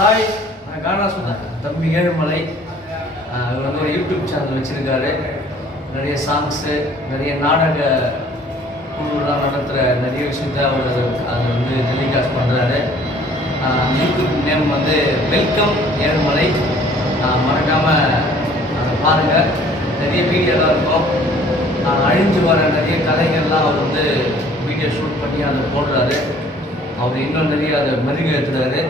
Hi, நான் கானா சுதன் தம்பி ஏழுமலை. இவர் வந்து ஒரு யூடியூப் சேனல் வச்சுருக்காரு. நிறைய சாங்ஸு, நிறைய நாடக குழுலாம் நடத்துகிற நிறைய விஷயத்த அவர் அதை வந்து டெலிகாஸ்ட் பண்ணுறாரு. யூடியூப் நேம் வந்து வெல்கம் ஏழுமலை. மறக்காமல் அதை பாருங்கள். நிறைய வீடியோலாம் இருக்கும். அழிஞ்சு வர நிறைய கலைகள்லாம் அவர் வந்து வீடியோ ஷூட் பண்ணி அதை போடுறாரு. அவர் இன்னும் நிறைய அதை மெருகேற்றுறாரு.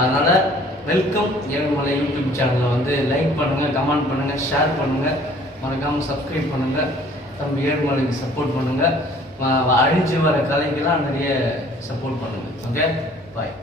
அதனால் வெல்கம் ஏழுமலை யூடியூப் சேனலை வந்து லைக் பண்ணுங்கள், கமெண்ட் பண்ணுங்கள், ஷேர் பண்ணுங்கள், மறக்காமல் சப்ஸ்கிரைப் பண்ணுங்கள். தம்பி ஏழுமலைக்கு சப்போர்ட் பண்ணுங்கள். அழிஞ்சு வர கலைக்கெல்லாம் நிறைய சப்போர்ட் பண்ணுங்கள். ஓகே, பாய்.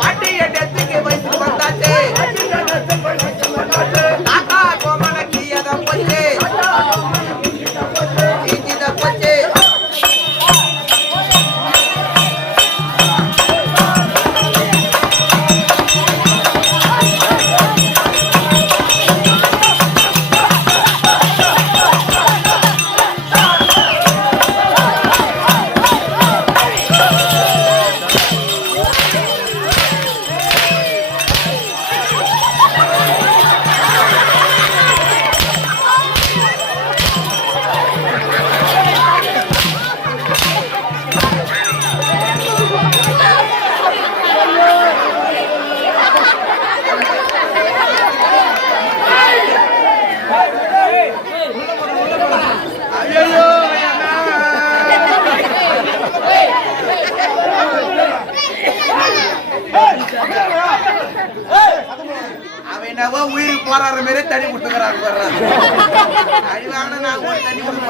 பாட்டி என் டெத்துக்கு வயசுக்கு வந்தாச்சு. கொடுத்துக்கிறாங்க அழிவான நான் கூட தண்ணி கொடுக்க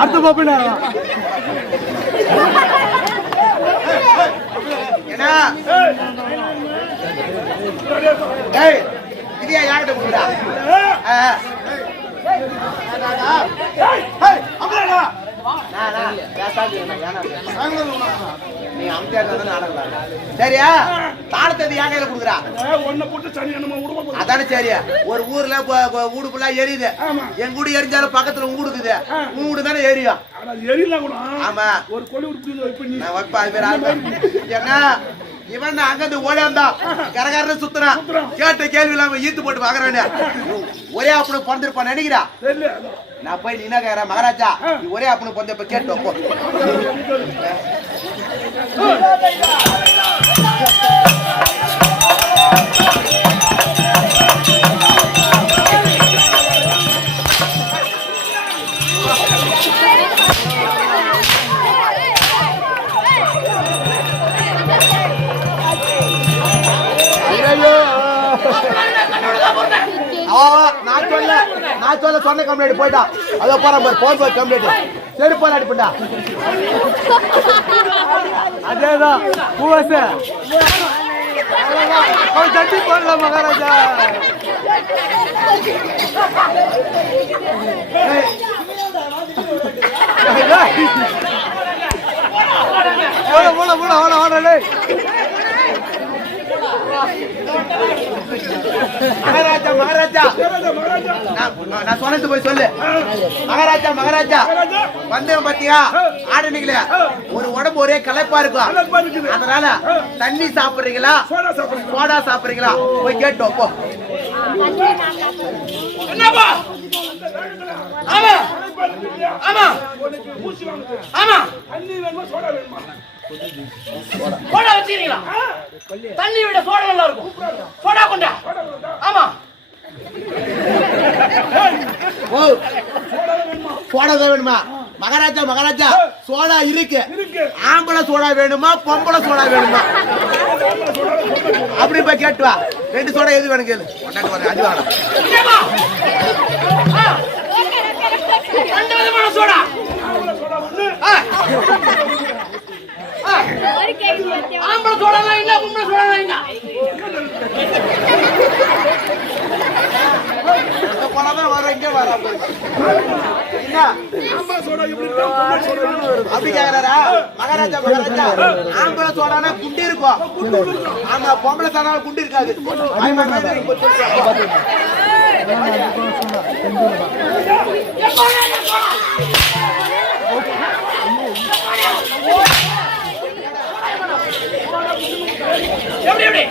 அடுத்த பாப்பினா ஏன்னா இதையா யார்கிட்ட கொடுக்குறா சரியா தாளத்தை என் கையில குடுக்குறா அதானே சரியா ஒரு ஊர்ல வீடு ஃபுல்லா எரியுது என் கூடு எரிஞ்சாலும் பக்கத்துல ஊடுக்குது உன் வீடு தானே எரியும் ஆமா ஒரு வைப்பா அது பேர் ஏன்னா இவன் அங்கிருந்து ஓடியாந்தான் கரகரன்னு சுத்துறான் கேட்ட கேள்வி இல்லாம ஈத்து போட்டு பாக்குறேன் ஒரே அப்பனு பிறந்திருப்பான் நினைக்கிறா நான் போய் நீ என்ன கேக்குற மகாராஜா நீ ஒரே அப்பனு பிறந்த இப்ப கேட்டோம் நான் சொல்ல சொன்ன கம்ப்ளைண்ட் போயிட்டான் அதோ போறான் போன் போய் கம்ப்ளைண்ட் சரி போல அடிப்பா அதேதான் பூவாச அவன் தட்டி போடல மகாராஜா மகாராஜா மகாராஜா நான் சொன்னது போய் சொல்லு மகாராஜா மகாராஜா வந்தேன் பாத்தியா ஆடு நிக்கலையா ஒரு உடம்பு ஒரே களைப்பா இருக்கும் அதனால தண்ணி சாப்பிடுறீங்களா சோடா சாப்பிடுறீங்களா போய் கேட்டோம் போ ஆமா ஆமா ஆமா சோடா வச்சிருக்கீங்களா தண்ணி விட சோடா நல்லா இருக்கும் சோடா கொண்டா ஆமா சோடா தான் வேணுமா மகாராஜா மகாராஜா சோடா இருக்கு ஆம்பளை சோடா வேணுமா பொம்பளை சோடா வேணுமா அப்படி போய் கேட்டுவா 2 சோடா எது வேணும் கேளு அது வேணும் சோடா ஆம்பளை சோடா இல்ல பொம்பளை சோடா இல்ல போனாதான் வர இங்க வர என்ன ஆம்பளை சோடா எப்படி அப்படி கேக்குறாரா மகாராஜா மகாராஜா ஆம்பளை சோடானா குண்டி இருக்கும் ஆமா பொம்பளை சோடா குண்டி இருக்காது எப்படி எப்படி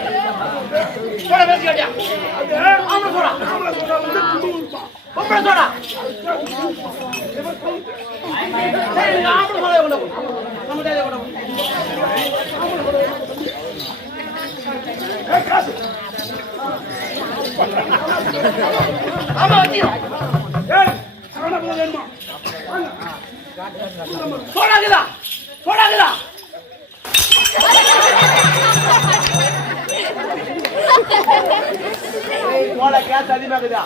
சோடா பேசி கேட்டியா ஆம்பளை சோடா பொம்பளை சோடா ஆம்பளை சோடா கொண்டு நம்ம கையில கொண்டு ஆமா வச்சிரோ ஏய் சோடா வேணுமா சோடாக்குதா சோடாக்குதா சோடா கேஸ் அதிகமாகுதா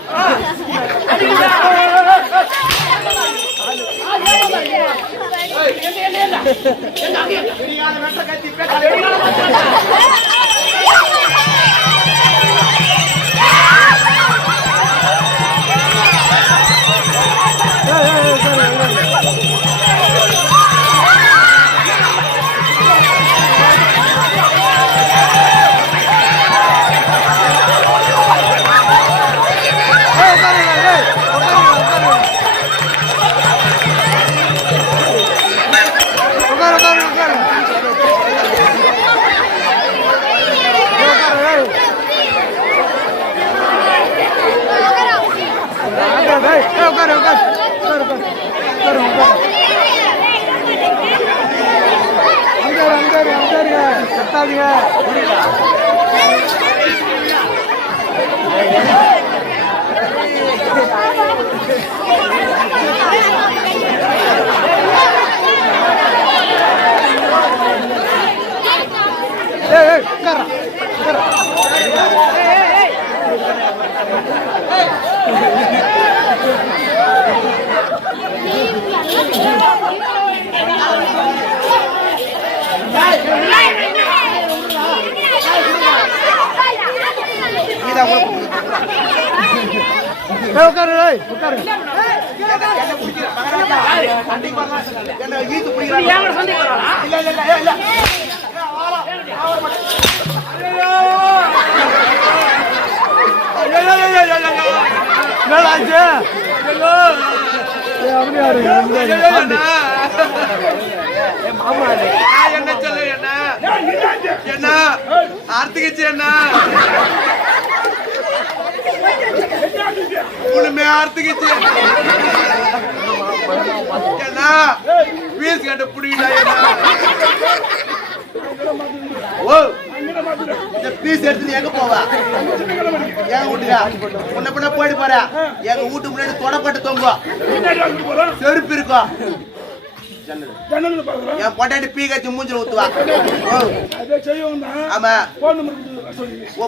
நீதான் கூட உட்காரு உட்காரு என்ன பிடிக்கிற மகாராஜா கண்டிப்பா என்ன ஈத்து பிடிக்கிறாங்க இல்ல இல்ல இல்ல இல்ல என்ன சொல்லு என்ன ஆர்த்திகிச்சு என்ன உண்மை ஆர்த்திகிச்சு என்ன பீஸ் கண்டு புடிடா என்ன ஓ இந்த பீஸ் எடுத்து எங்க போவா எங்க வீட்டுக்கா உன்ன பண்ண போயிட்டு போற எங்க வீட்டு முன்னாடி தொடப்பட்டு தொங்குவா செருப்பு இருக்கும் என் பொண்டாட்டி பீ கட்சி மூஞ்சில ஊத்துவா ஆமா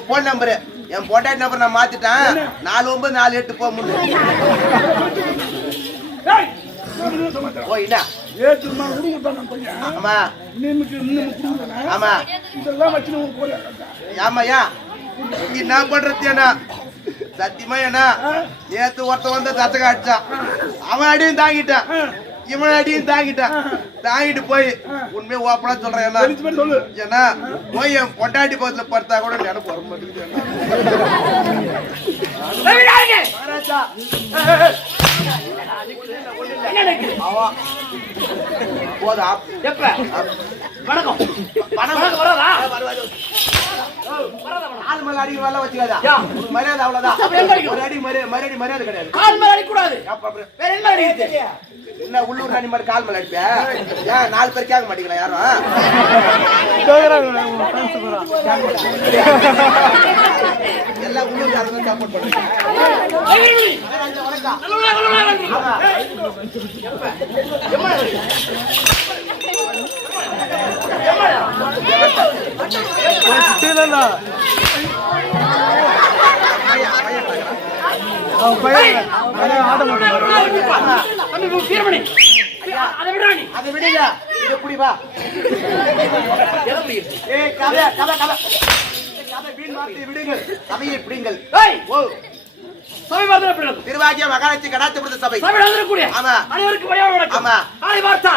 போன் நம்பரு என் பொண்டாட்டி நம்பர் நான் மாத்திட்டேன் 4948 போ முன்னு ஓ என்ன ஆமா ஆமா ஆமாயா என்ன பண்றது என்ன சத்தியமா என்ன நேத்து ஒருத்த வந்து தச்சக அடிச்சான் அவன் அடியும் தாங்கிட்டான் இவன் அடியும் தாங்கிட்டான் தாங்கிட்டு போய் உண்மையை ஓப்பனா சொல்றேன் என்ன ஏன்னா போய் என் பொண்டாட்டி பக்கத்துல படுத்தா கூட எனக்கு வர மாட்டேங்குது மரியாதை அவ்வளவுதான் மரியாதை கிடையாது என்ன உள்ளூர் ராணி மாதிரி கால் மேல அடிப்ப ஏன் 4 பேர் கேட்க மாட்டீங்களா யாரும் எல்லாம் உள்ளூர் யாரும் சப்போர்ட் பண்ணுங்க அதை விடுங்க இதை புடிவா சபையை பிடிங்கள் திருவாகிய மகாராட்சி கடாச்சபுரத்து சபை ஆமா ஆமா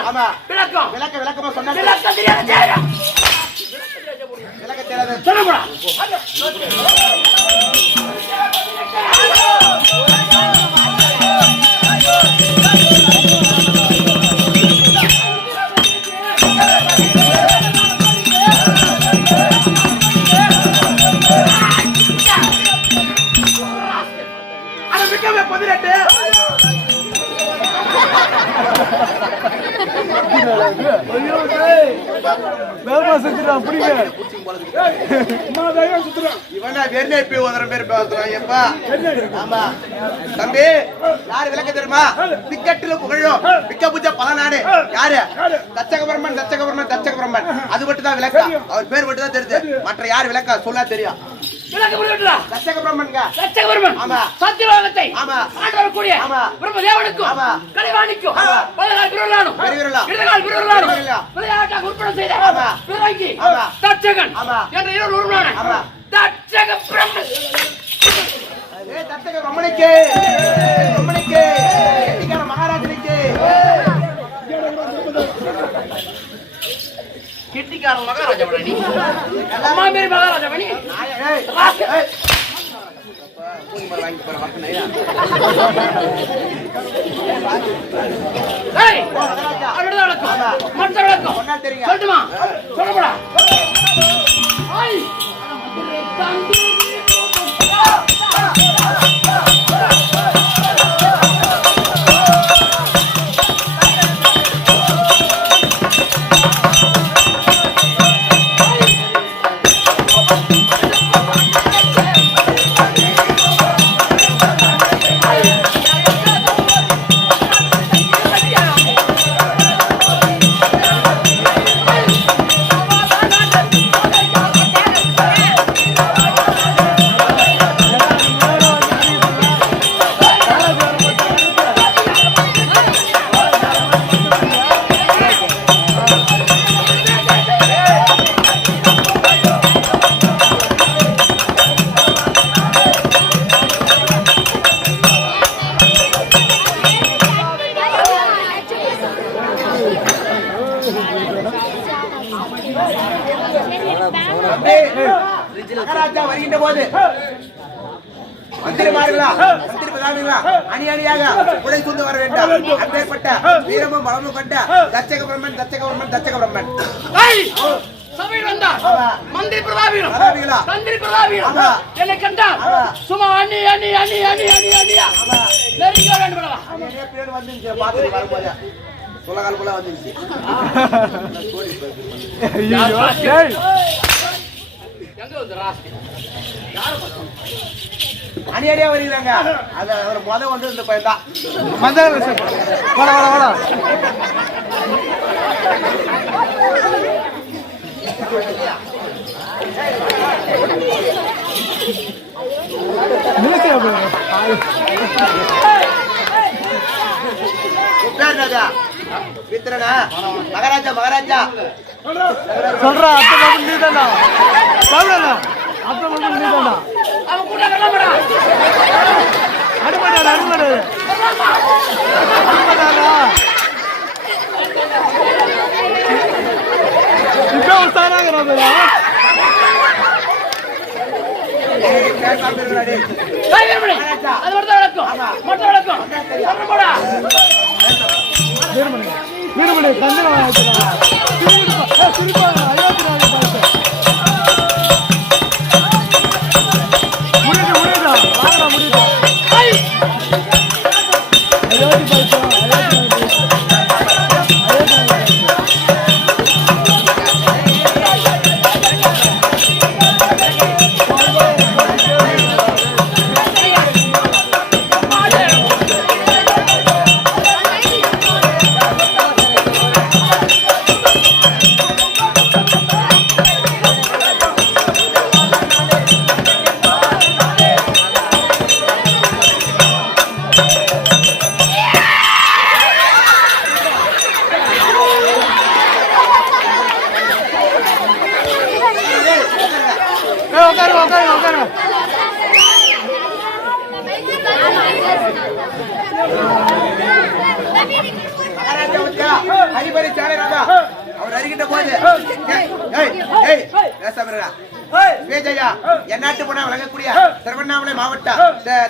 ஆமா விளக்கமா சொன்னா விளக்க தெரியாது சொல்லுங்க தம்பி யாரு விளக்க தெரியுமா டிக்கெட்ல புகழும் விக்க பூஜை பல நாடு யாரு தச்சகபெருமன் அது மட்டும் தான் விளக்கா அவர் பேர் மட்டும் தான் தெரியுது மற்ற யார் விளக்கா சொல்ல தெரியும் சத்தியலோகத்தை ஆண்டவருக்குரிய பிரம்மதேவனுக்கும் கலைவாணிக்கும் விளையாட்டாக உற்பத்தி செய்த பிறகு தச்சகன் என்ற இன்னொரு உருவான தச்சக பிரம்மன் தச்சக பிரம்மனுக்கு மகாராஜனுக்கு கெட்டிக்கார மகாராஜவனி அம்மா மேரி மகாராஜவனி வாங்கி போற வக்கனையா ஏய் அவளோட வழக்கம் மற்ற வழக்கம் ஒண்ணா தெரியுங்க சொல்லுமா சொல்லடா ஐய் தம்பி மகாராஜா வருகின்ற போது மந்திரிமார்களா மந்திரி பிரதானிகளா அணி அணியாக உடை தூண்டு வர வேண்டாம். அப்பேற்பட்ட வீரமும் பலமும் கொண்ட தச்சக பிரம்மன் சபையில் வந்தார் மந்திரி பிரதாபிகள் தந்திரி பிரதாபிகள் என்னை கண்டார் சும்மா அணி அணி அணி அணி அணி அணியா நெருங்க வேண்டும் வந்துச்சு பாத்து வரும்போது சொல்லகால் போல வந்துச்சு. எங்க வந்து ராசி யாரு அணி அணியா வருகிறாங்க. அது அவர் முத வந்து இந்த பையன் தான் மகாராஜா மகாராஜா சொல்றா அப்ப நீதானா அப்ப நீதானா அவன் கூட கிளம்புடா அடுமாடா இப்ப ஒரு சாராங்கிறா அது மட்டும் வழக்கம் மொத்த வழக்கம் போடா வீரமணி கந்தன சிரிப்பாங்க ஹரிபரி சாலைராஜா அவர் அறிகின்ற போது எந்நாட்டு போனா வழங்கக்கூடிய திருவண்ணாமலை மாவட்டம்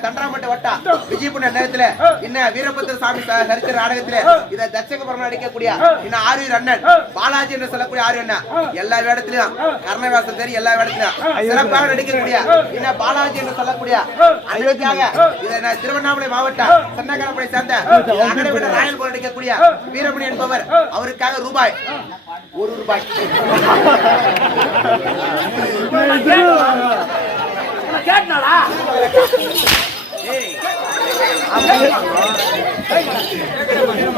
தண்டராம்பட்டு வட்டம் விஜயபுர நேரத்துல இன்னும் வீரபத்திர சாமி சரித்திர நாடகத்துல இத தட்சகபுரம் நடிக்கக்கூடிய இன்னும் ஆரியர் அண்ணன் பாலாஜி என்று சொல்லக்கூடிய ஆரியர் அண்ணன் எல்லா இடத்துலயும் கர்ணவாசம் சரி எல்லா இடத்துலயும் சிறப்பாக நடிக்கக்கூடிய இன்னும் பாலாஜி என்று சொல்லக்கூடிய அண்ணனுக்காக இத திருவண்ணாமலை மாவட்டம் சென்னகரப்படை சேர்ந்த அண்ணன் ராயல் போல நடிக்கக்கூடிய வீரமணி என்பவர் அவருக்காக ரூபாய் 1 ரூபாய் கேட்டாளா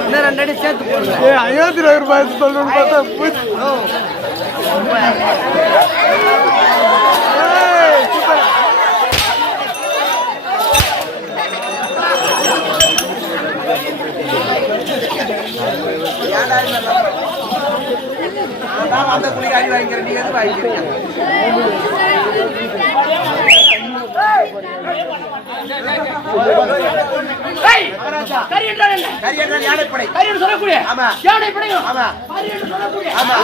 இன்னும் 2 அடி சேர்த்து போடுங்க. 50 ரூபாய் சொல்லணும்னு பார்த்தா அந்த புள்ளி அடி வாங்கிக்கிறேன். நீங்க எது வாங்கிக்கிறீங்க? யானைப்படை சொல்லக்கூடிய யானைப்படை ஆமா ஆமா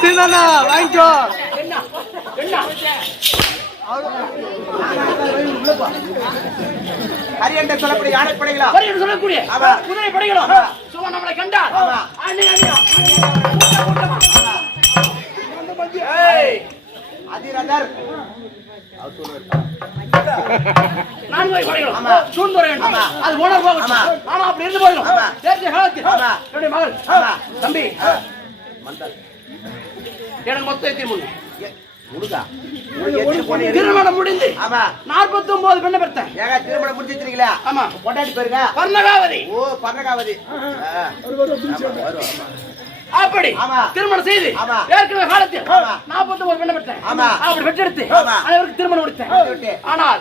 சீனா வாங்கிக்கோ. ஹரியண்டர் சொல்லக்கூடிய யானைப்படைகளா சொல்லக்கூடிய குதிரை படைகளும் சும்மா நம்மளை கண்டா அதிரதர் அது ஓனர் போகணும். ஆனா அப்படி இருந்து போயிடும். மகள் தம்பி எனக்கு மொத்தம் திருமணம் முடிந்து 49 பெண்ணை பெற்றேன். திருமணம் முடிச்சிருக்கீங்களா? ஆமா. கொண்டாடி போயிருங்க. பர்ணகாவதி. ஓ பர்ணகாவதி. அப்படி ஆமா. திருமணம் செய்து ஆமா. ஏற்கனவே காலத்தில் ஆமா. 49 பெண்ணை பெற்றேன். ஆமா. அப்படி பெற்றெடுத்து ஆமா. அனைவருக்கு திருமணம் முடித்தேன். ஆனால்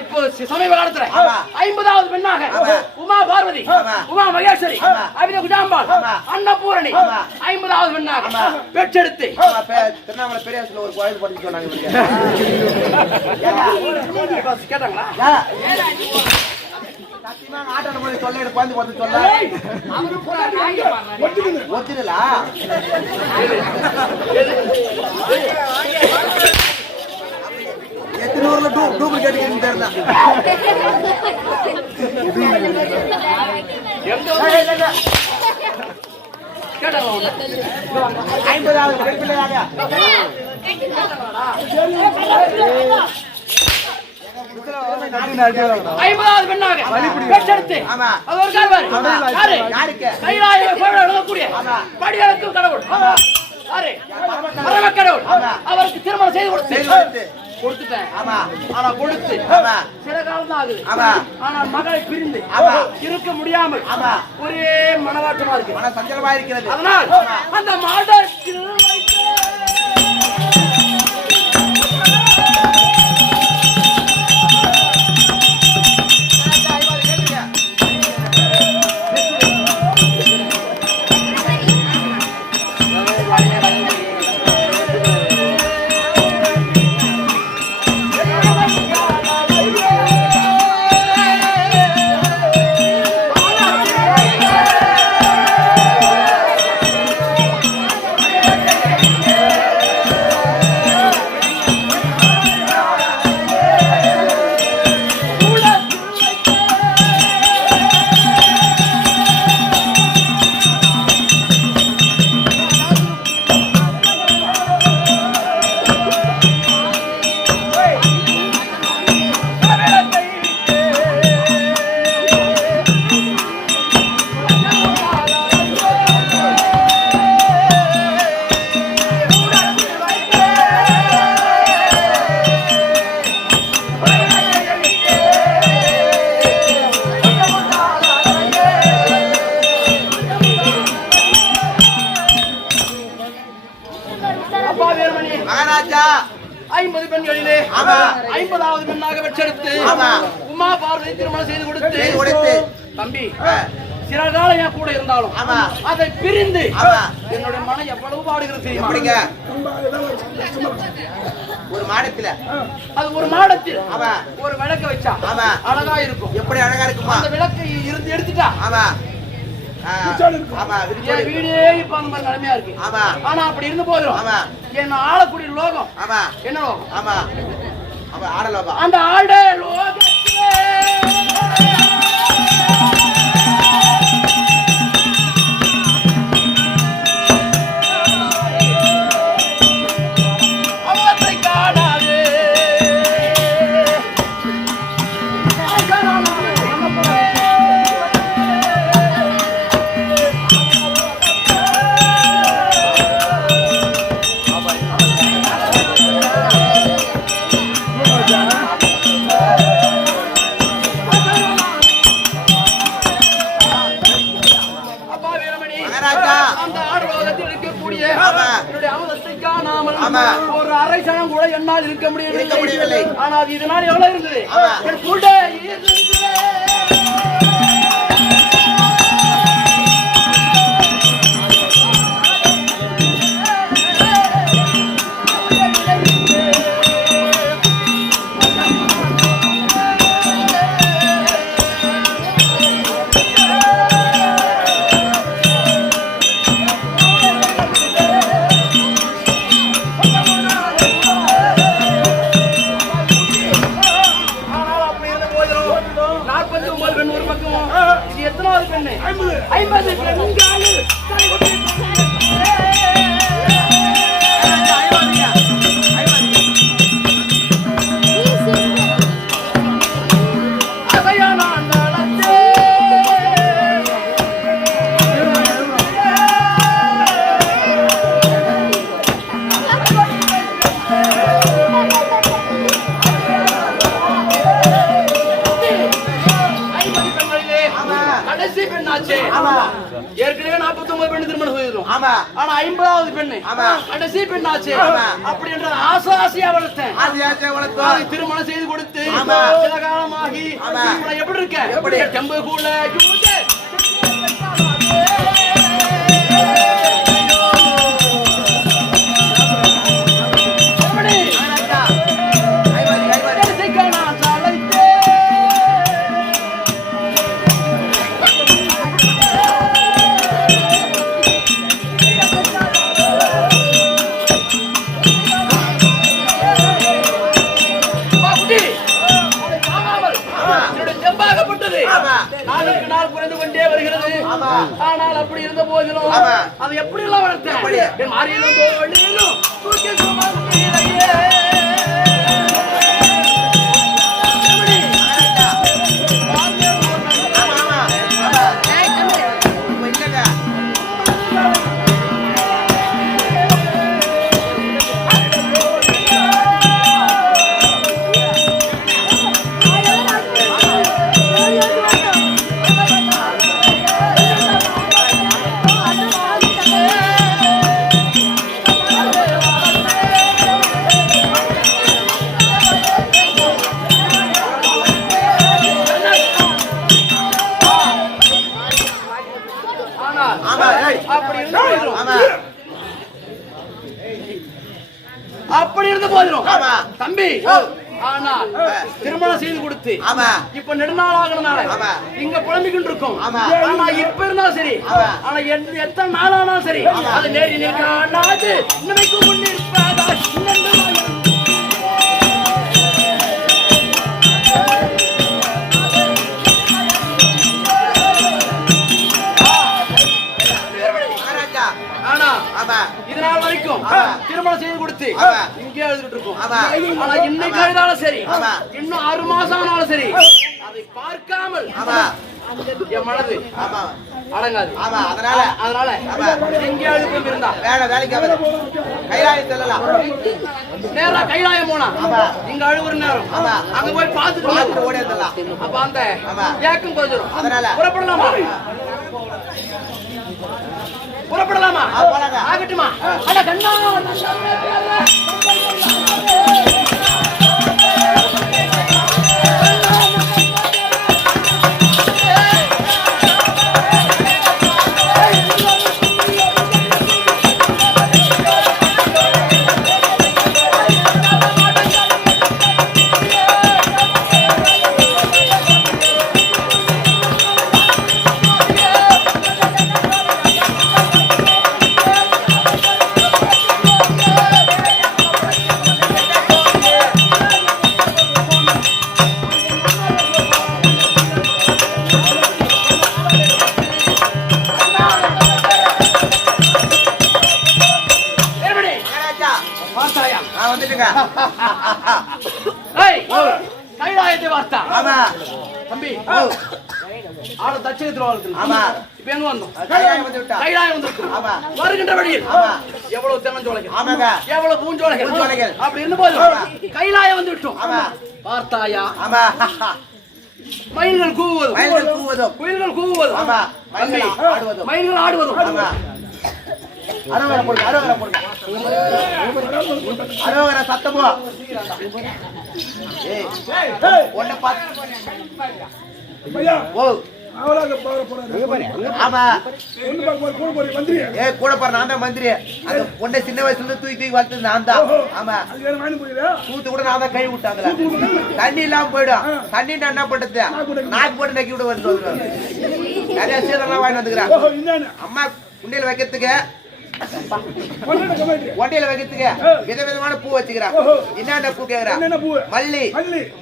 இப்போ சமீப காலத்துல ஆமா. 50வது பெண்ணாக ஆமா. உமா பார்வதி, ஆமா. உமா மகேஸ்வரி, ஆமா. அபிநய குஜாம்பாள், ஆமா. அன்னபூரணி ஆமா. 50வது பெண்ணாக ஆமா. பெற்றெடுத்து திருவண்ணாமலை பெரியாசுல ஒரு கோயில் படிச்சு சொன்னாங்க கேட்டாங்களா? சத்தியமா ஆட்டான போய் சொல்ல குழந்தை பார்த்து சொல்ல ஒத்துடலா எத்தனை ஊர்ல டூப்ளிகேட் தெரியல கேட்டாங்களா? 50வது பெண் பிள்ளையாக 50வது பெண்ணாக பெற்றெடுத்து ஆமா. அது ஒரு கால் பாரு. யாரு? யாருக்கு? கைலாய கோவிலில் எழுதக்கூடிய ஆமா. படியளக்கும் கடவுள். யாரு? பரம கடவுள். ஆமா. அவருக்கு திருமணம் செய்து கொடுத்து. கொடுத்துட்டேன். ஆமா. ஆனா கொடுத்து ஆமா. சில காலம் தான் ஆகுது. ஆமா. ஆனால் மகளை பிரிந்து ஆமா. இருக்க முடியாமல் ஆமா. ஒரே மனவாட்டமா இருக்கு. மன சஞ்சலமா இருக்கிறது. அதனால் ஆமா. அந்த மாடத்தில் வைத்து மகாராஜா 50 பெண்களிலே ஆமா. 50வது பெண்ணாக பெற்றெடுத்து ஆமா. உமா பார்வதி திருமணம் செய்து கொடுத்து தம்பி சில காலம் என் கூட இருந்தாலும் ஆமா. அதை பிரிந்து ஆமா. என்னுடைய மனம் எவ்வளவு பாடுகிறது தெரியுமா? எப்படிங்க ஒரு மாடத்துல அது ஒரு மாடத்தில் ஆமா. ஒரு விளக்க வச்சா ஆமா. அழகா இருக்கும். எப்படி அழகா இருக்குமா? அந்த விளக்கு இருந்து எடுத்துட்டா ஆமா. ஆமா. என் வீடே இப்ப அந்த மாதிரி நிலைமையா இருக்கு. ஆமா. ஆனா அப்படி இருந்து போதும் ஆமா. என்ன ஆளக்கூடிய லோகம் ஆமா. என்ன லோகம்? ஆமா. ஆமா. ஆடலோபா. அந்த ஆட லோகத்திலே அவத்தை காணாதே அந்த ஆடலோகத்தில் இருக்கக்கூடிய என்னுடைய அவதத்தை காணாமல் ஒரு அரை சனம் கூட என்னால் இருக்க முடியவில்லை. ஆனால் இதனால் எவ்வளவு இருந்தது? என் கூட இருந்தது. 50வது பெண்ணு ஆமா. கடைசி பெண்ணாச்சு ஆமா. அப்படி என்ற ஆசாசியா வளர்த்தேன் ஆசையாச்சே வளர்த்தோம். அதை திருமணம் செய்து கொடுத்து ஆமா. சில காலமாகி ஆமா. இப்ப நான் எப்படி இருக்கேன் எப்படி? செம்பு கூட ஆனாக்கா, கைவாரி, கைவாரி. செம்பாகப்பட்டது ஆமா. நாளுக்கு நாள் குறைந்து கொண்டே வருகிறது ஆமா. ஆனால் அப்படி இருந்த போதிலும் ஆமா. அது எப்படி எல்லாம் வளர்த்தேன் எப்படி? என் மாறியிலும் தோழிலும் தூக்கி சுமந்தீரையே. ஆமா, ஆமா, ஆமா. இப்ப இல்லைங்க. ஆனால் ஆமா, ஏய். அப்படி இருந்த போதிலும் ஆமா. அப்படி இருந்த போதிலும் ஆமா. தம்பி ஆனால் திருமணம் செய்து கொடுத்து ஆமா. இப்ப நெடுநாள் ஆகிறதுனால ஆமா. இங்க புலம்பிக்கிட்டு இருக்கோம் ஆமா. ஆனா இப்ப இருந்தாலும் சரி ஆமா. ஆனா எத்தனை நாள் ஆனாலும் சரி அது நேரி நிற்காது இன்னைக்கு முன்னிருப்பதா இன்னென்று வாழும். ஆனாக்கா, ஆனா ஆமா. இது நாள் வரைக்கும் ஆமா. திருமணம் செய்து கொடுத்து ஆமா. இங்கே எழுதிட்டு இருக்கோம் ஆமா. ஆனா இன்னைக்கு எழுதாலும் சரி ஆமா. இன்னும் 6 மாசம் ஆனாலும் சரி அதை பார்க்காமல் ஆமா. என் மனது ஆமா. அடங்காது ஆமா, அதனால அதனால ஆமா. எங்கே எழுதி இருந்தா வேலைக்கு அவர் கைலாயம் செல்லலாம். நேரா கைலாயம் போனா ஆமா. இங்க அழுகுற நேரம் ஆமா. அங்க போய் பார்த்துட்டு பார்த்துட்டு ஓடி வந்துடலாம். அப்ப அந்த ஆமா. ஏக்கம் கொஞ்சம் அதனால. புறப்படலாமா புறப்படலாமா போலாங்க. ஆகட்டுமா அட கண்ணா ஆனாக்கா, பார்த்தாயா நான் வந்துட்டுங்க. ஏய் கைலாயத்தை பார்த்தா ஆமா. தம்பி ஓ, ஆள தட்சணத்துல வாழ்க்கை ஆமா. இப்ப எங்க வந்தோம் கைலாயம் வந்து விட்டா. கைலாயம் வந்திருக்கு ஆமா. வருகின்ற வழியில் ஆமா. எவ்வளவு தென்னஞ்சோலைகள் ஆமாங்க. எவ்வளவு பூஞ்சோலைகள் பூஞ்சோலைகள். அப்படி இருந்த போது ஆமா. கைலாயம் வந்து விட்டோம் ஆமா. பார்த்தாயா ஆமா. மயில்கள் கூவுவதும் மயில்கள் கூவுவதும். குயில்கள் கூவுவதும் ஆமா. தம்பி, மயில்கள் ஆடுவதும். மயில்கள் ஆடுவதும் ஆமா. அரோகரை போடுங்க, அரோகரை போடுங்க. அரோகரை சத்தமோ. ஏய், உன்னை பார்த்து. ஓ, ஆமா. ஏய், கூட பாரு, நான் தான் மந்திரி. அந்த பொண்ணை சின்ன வயசுல இருந்து தூக்கி தூக்கி வளர்த்தது நான் தான். ஆமா. தூத்து கூட நான் தான் கை விட்டாங்களா. தண்ணி இல்லாம போயிடும். தண்ணி என்ன பண்றது? நாக்கு போட்டு நக்கி விட வந்து நிறைய சீதெல்லாம் வாங்கி வந்துக்கிறேன். அம்மா குண்டையில வைக்கிறதுக்கு ஒட்டையில வைக்கிறதுக்கு விதவிதமான பூ வச்சுக்கிறேன். என்னென்ன பூ கேக்குறேன்? மல்லி,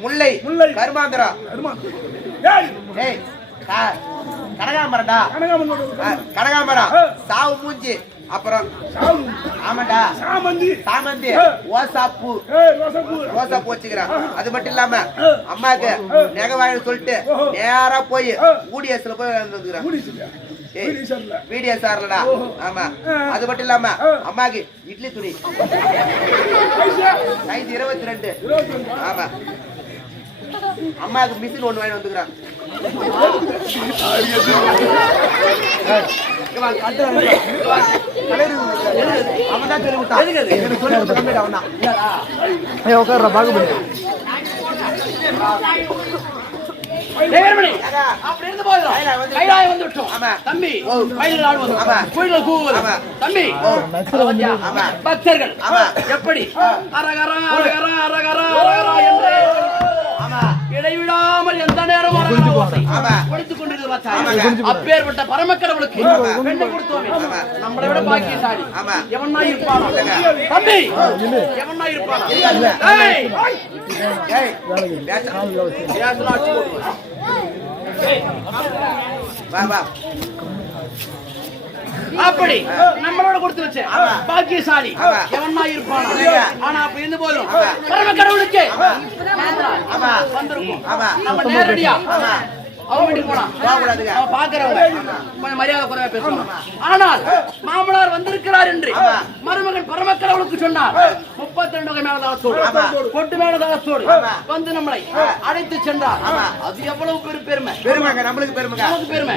முல்லை, கருமாந்திரம். ஏய், கனகாம்பரம்டா. கனகாம்பரம், சாவு மூஞ்சி, அப்புறம் ஆமாண்டா சாமந்தி, ஓசாப்பூ, ரோசாப்பூ வச்சுக்கிறேன். அது மட்டும் இல்லாம அம்மாக்கு நெகை வாங்கி சொல்லிட்டு நேரா போய் ஊடிஎஸ்ல போய் வந்துக்கிறேன். VDSRலடா. ஆமா. அது மட்டும் இல்லாம அம்மாக்கு இட்லி துணி சைஸ் 22. ஆமா. அம்மாக்கு மிஷின் ஒண்ணு வாங்கி வந்துக்கிறான். அவன் தான் சொல்லி விட்டான். எனக்கு சொல்லி விட்ட கம்மியா அவன் தான். ஏய் உட்கார்றா பாகுபலி. தேவர்மணி அப்படி இருந்து போயிடும். கைலாயம் வந்து விட்டோம். தம்பி மயில்கள் ஆடுவது, குயில்கள் கூவுவது. தம்பி பக்தர்கள் எப்படி அரகரா அரகரா அரகரா அரகரா என்று இடைவிடாமல் எந்த நேரமும் ஒழித்துக் கொண்டிருக்கிறது. அப்பேற்பட்ட பரமக்கடவுளுக்கு பெண்ணை கொடுத்தோமே நம்மளை விட பாக்கியசாலி எவனா இருப்பானா? தம்பி எவனா இருப்பானா? அப்படி நம்மளோட கொடுத்து வச்ச பாக்கியசாலி எவனா இருப்பானா? ஆனா அப்ப இருந்து போதும் பரம கடவுளுக்கு வந்திருக்கும். நம்ம நேரடியா அவங்க வீட்டுக்கு போனா பாக்குறவங்க கொஞ்சம் மரியாதை குறைவா பேசுவாங்க. ஆனால் மாமனார் வந்திருக்கிறார் என்று மருமகன் பரமக்கடவுளுக்கு சொன்னார். 32 வகை மேலதாளத்தோடு கொட்டு மேலதாளத்தோடு வந்து நம்மளை அழைத்து சென்றார். அது எவ்வளவு பெருமை நம்மளுக்கு பெருமை, நமக்கு பெருமை.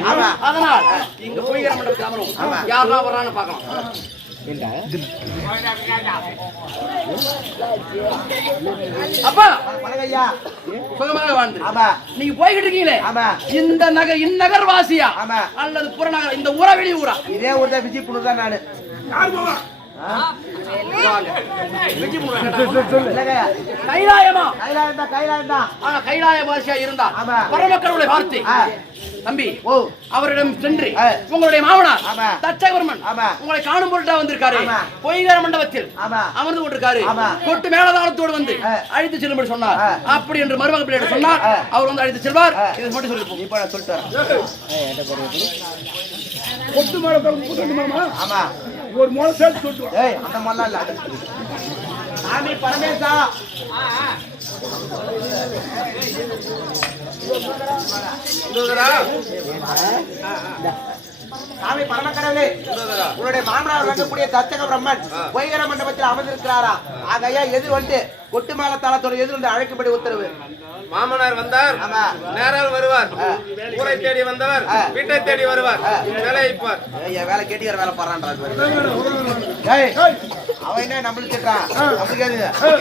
அதனால் இங்க போய்கிற மண்டபத்தில் அமரும். யாரெல்லாம் வர்றான்னு பார்க்கலாம். அப்பா சுகமாக வாழ்ந்து நீங்க போய்கிட்டு இருக்கீங்களே, இந்த நகர் இந்நகர் வாசியா அல்லது புறநகர், இந்த ஊரா வெளி ஊரா? இதே ஊர் தான் விஜயபுரம் தான் நானு. கைலாயமா? கைலாயம் தான். ஆனா கைலாய வாசியா இருந்தா பரமக்கடவுளை பார்த்து தம்பி அவரிடம் சென்று உங்களுடைய மாமனார் தட்சவர்மன் உங்களை காணும் பொருட்டா வந்திருக்காரு, பொய்கார மண்டபத்தில் அமர்ந்து கொண்டிருக்காரு, கொட்டு மேலதாளத்தோடு வந்து அழைத்து செல்லும்படி சொன்னார். அப்படி என்று மருமக பிள்ளையிடம் சொன்னார். அவர் வந்து அழைத்து செல்வார். இதை மட்டும் சொல்லி இப்ப நான் சொல்லிட்டு கொட்டு மேல ஆமா ஒரு மோளை சேர்த்து சொல்லிட்டு ஏய் அந்த மாதிரிலாம் இல்ல. சாமி பரமேசா சாமி பரமக்கடவுளே, உன்னுடைய மாமனார் வழங்கக்கூடிய தச்சக பிரம்மன் பொய்கர மண்டபத்தில் அமர்ந்திருக்கிறாரா? ஆகையா எதிர் வந்து கொட்டு மேல தாளத்தோட எதிர் வந்து அழைக்கும்படி உத்தரவு. மாமனார் வந்தார், நேரால் வருவார். ஊரை தேடி வந்தவர் வீட்டை தேடி வருவார். வேலை வைப்பார். வேலை கேட்டிக்கிற வேலை பாடுறான். அவன் என்ன நம்மளுக்கு கேட்டான்? நம்மளுக்கு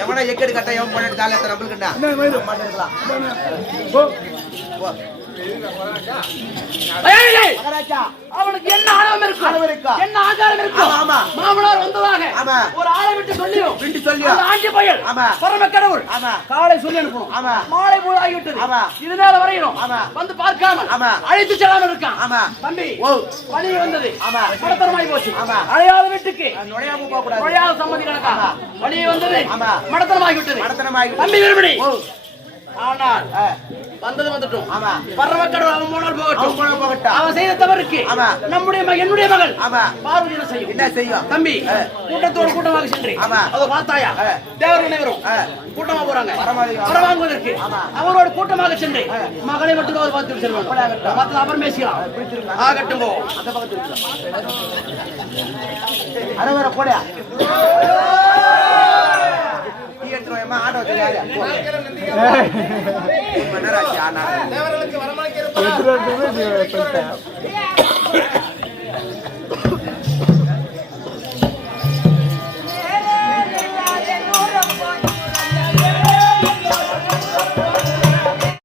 எவனா எக்கெடு கட்ட எவன் பண்ணிட்டு தாலி நம்மளுக்குண்டா அவனுக்கு என்ன ஆணவம் இருக்கும், என்ன ஆகாரம் இருக்கும்? மாமனார் வந்ததாக ஒரு ஆளை விட்டு சொல்லியும் ஆண்டி பயல் பரமக்கடவுள் காலை சொல்லி அனுப்பணும். மாலை போல் ஆகிவிட்டது. இது நேர வரையிலும் வந்து பார்க்காமல் அழைத்து செல்லாமல் இருக்கான். தம்பி பணி வந்தது, மடத்தனமாய் போச்சு. அழையாத வீட்டுக்கு நுழையாத சம்மதி கணக்கா பணி வந்தது, மடத்தனமாகி விட்டது. தம்பி விரும்பி ஆனால் வந்தது வந்துட்டோம். பரமக்கடவுள் அவன் போனால் போகட்டும். அவன் செய்த தவறுக்கு நம்முடைய என்னுடைய மகள் பார்வதி என்ன செய்யும்? தம்பி கூட்டத்தோடு கூட்டமாக சென்று அதை பார்த்தாயா? தேவர் அனைவரும் கூட்டமா போறாங்க வரவாங்குவதற்கு. அவரோடு கூட்டமாக சென்று மகளை மட்டும் அவர் பார்த்து செல்வாங்க. மற்ற அப்புறம் பேசிக்கலாம். ஆகட்டும் போ. அந்த பக்கத்தில் அரவர போடா ஆட்டோ தேவர்களுக்கு வரமளிக்கிற